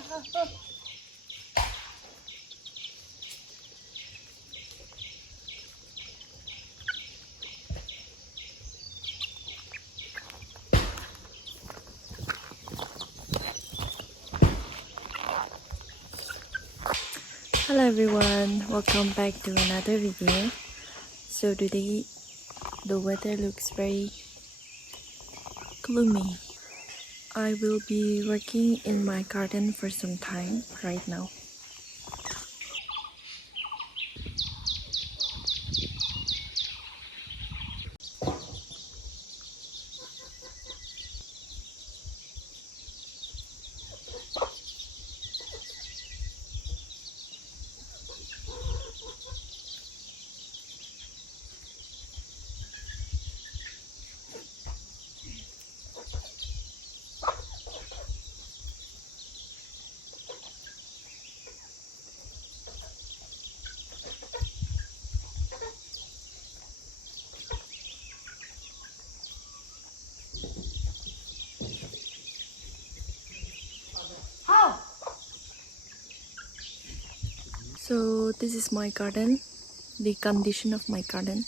Hello everyone, welcome back to another video. So today the weather looks very gloomy. I will be working in my garden for some time right now. So this is my garden, the condition of my garden,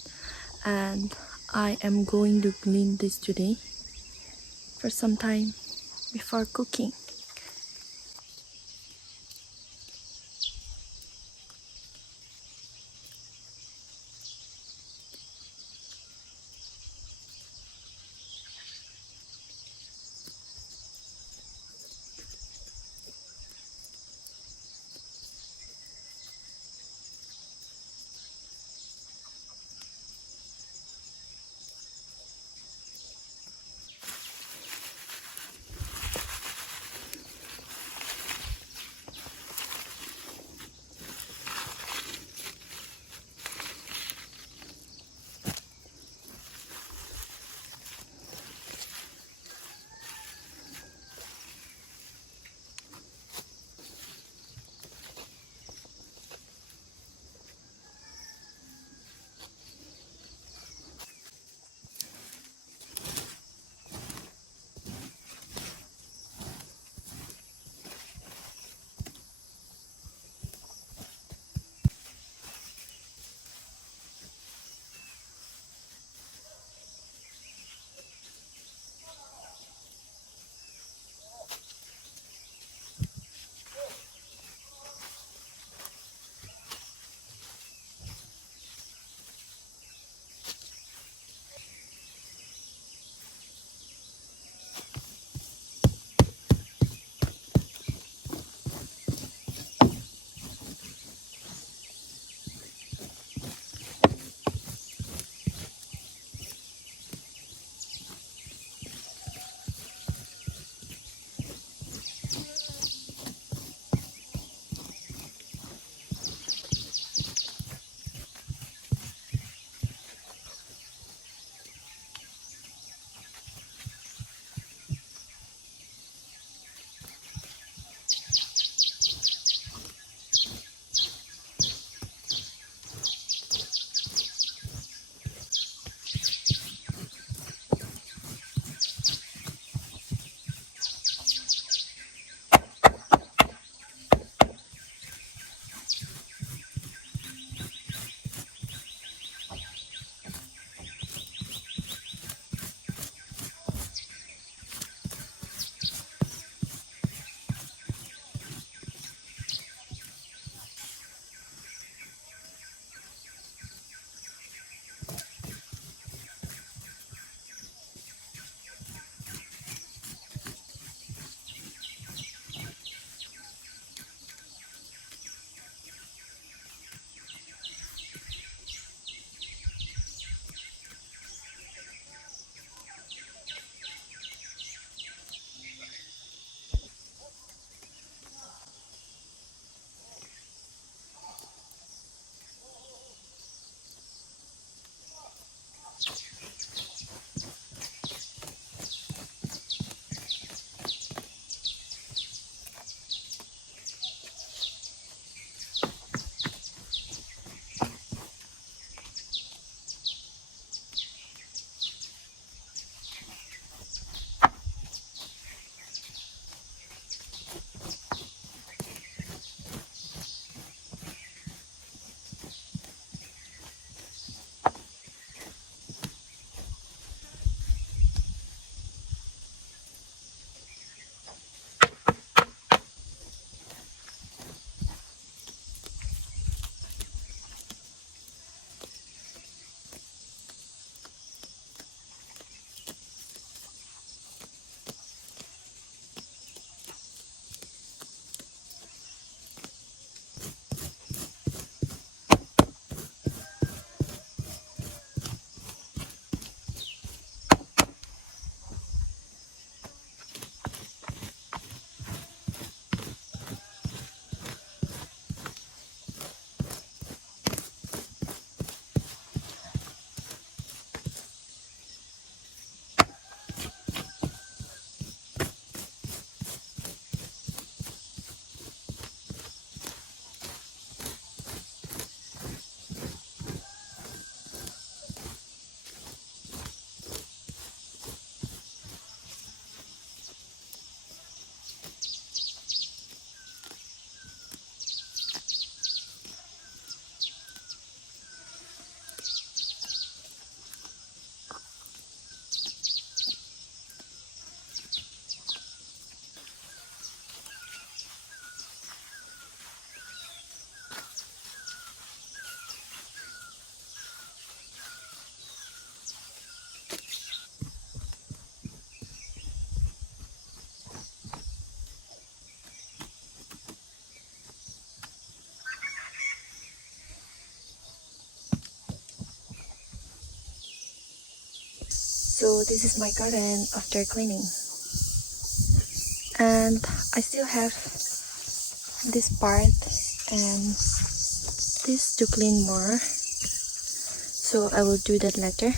and I am going to clean this today for some time before cooking. So this is my garden after cleaning, and I still have this part and this to clean more, so I will do that later.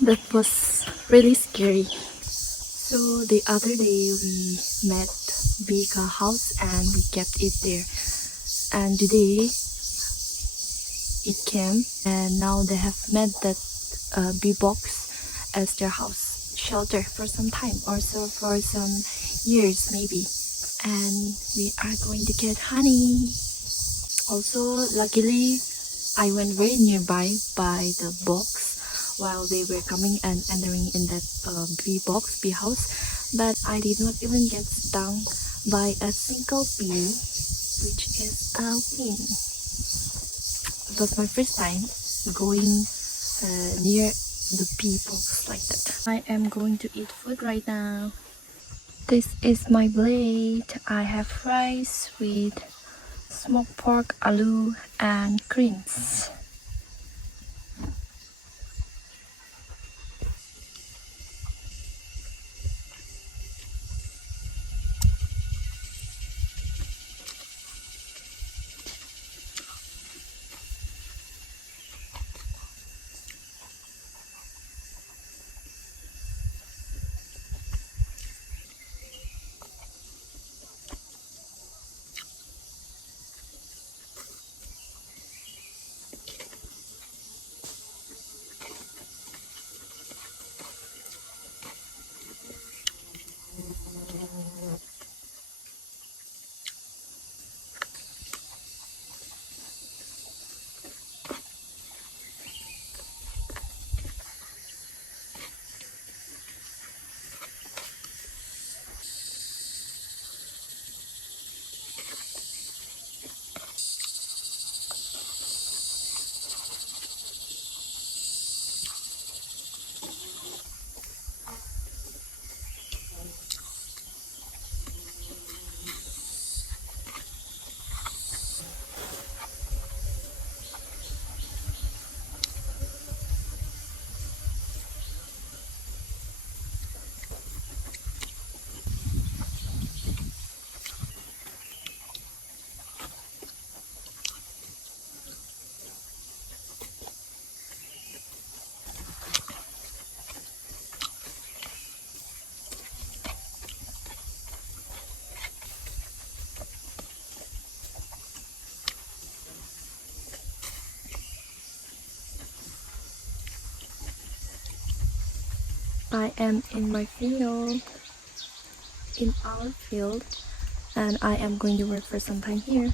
That was really scary. So the other day we met big house and we kept it there. And today it came and now they have made that bee box as their house shelter for some time, or so for some years maybe. And we are going to get honey. Also, luckily, I went very nearby by the box while they were coming and entering in that bee box, bee house, but I did not even get stung by a single bee, which is a win. It was my first time going near the bee box like that. I am going to eat food right now. This is my plate. I have rice with smoked pork, aloo, and greens. I am in my field, in our field, and I am going to work for some time here.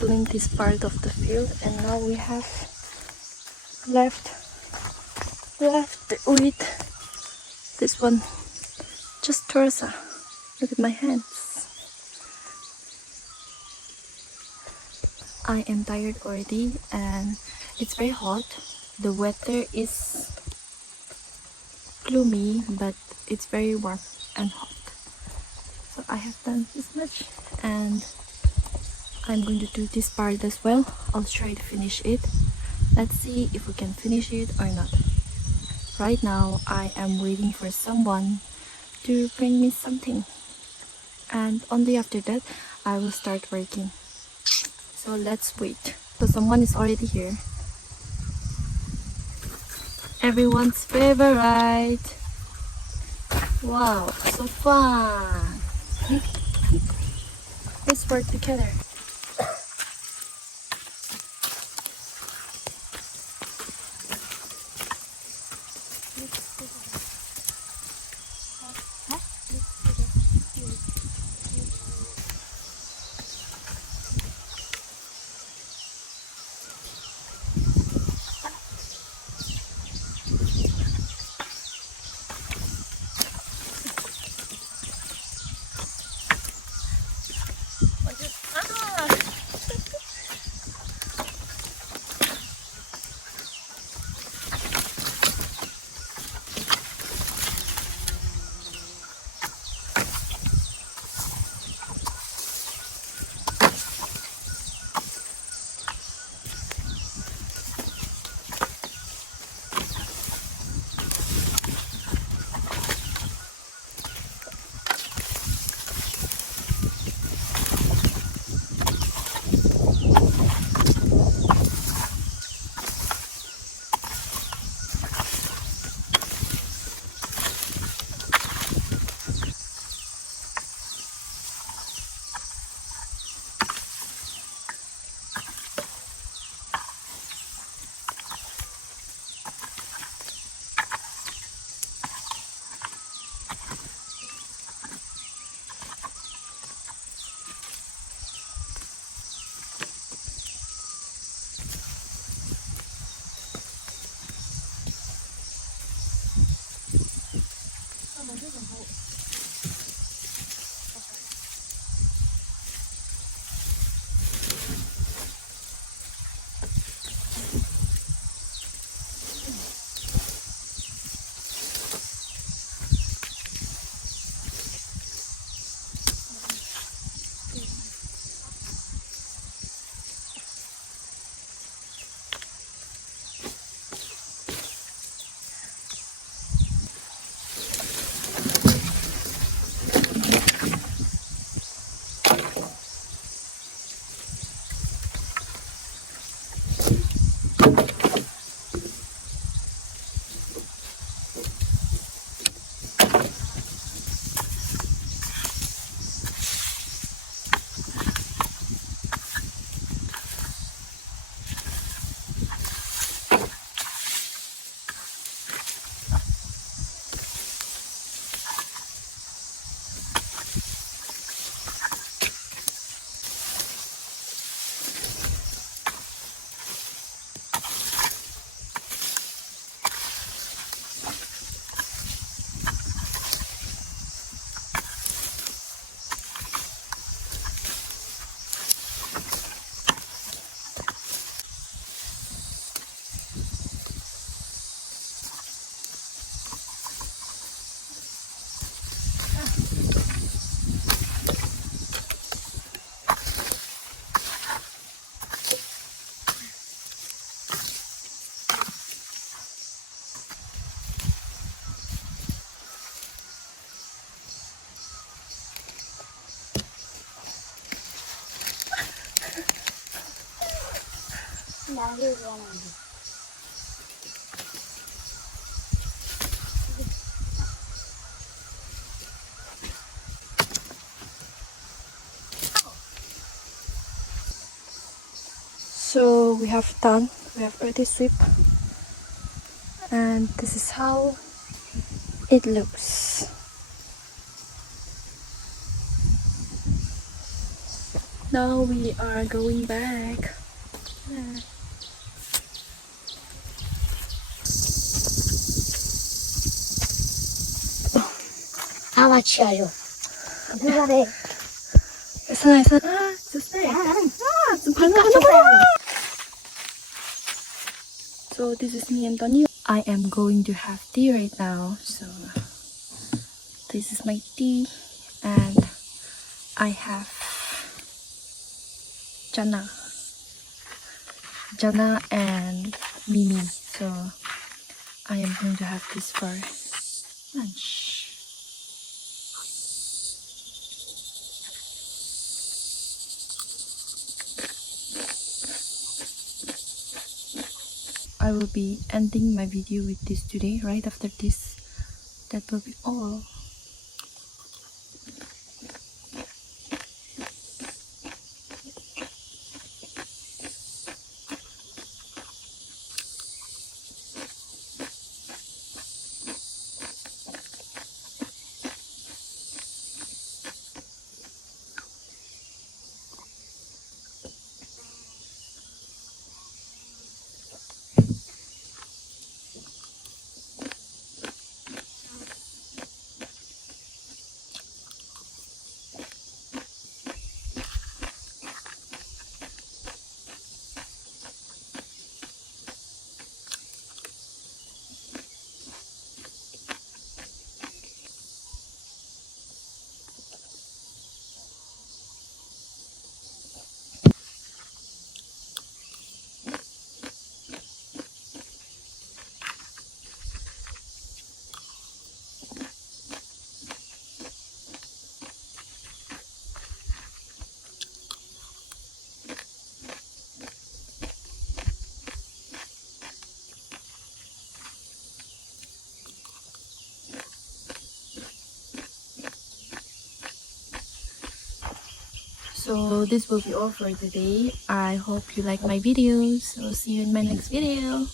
cleaned this part of the field, and now we have left with this one, just Teresa. Look at my hands. I am tired already and it's very hot. The weather is gloomy, but it's very warm and hot. So I have done this much and I'm going to do this part as well. I'll try to finish it. Let's see if we can finish it or not. Right now I am waiting for someone to bring me something, and only after that I will start working. So let's wait. So someone is already here. Everyone's favorite. Wow, so fun. Let's work together. So we have already sweep, and this is how it looks. Now we are going back. Yeah. How much are you? 그래. It's a snake. It's a banana. So this is me and Tony. I am going to have tea right now. So this is my tea, and I have Jana and Mimi. So I am going to have this for lunch. I will be ending my video with this today. Right after this, that will be all. So this will be all for today. I hope you like my videos. So see you in my next video.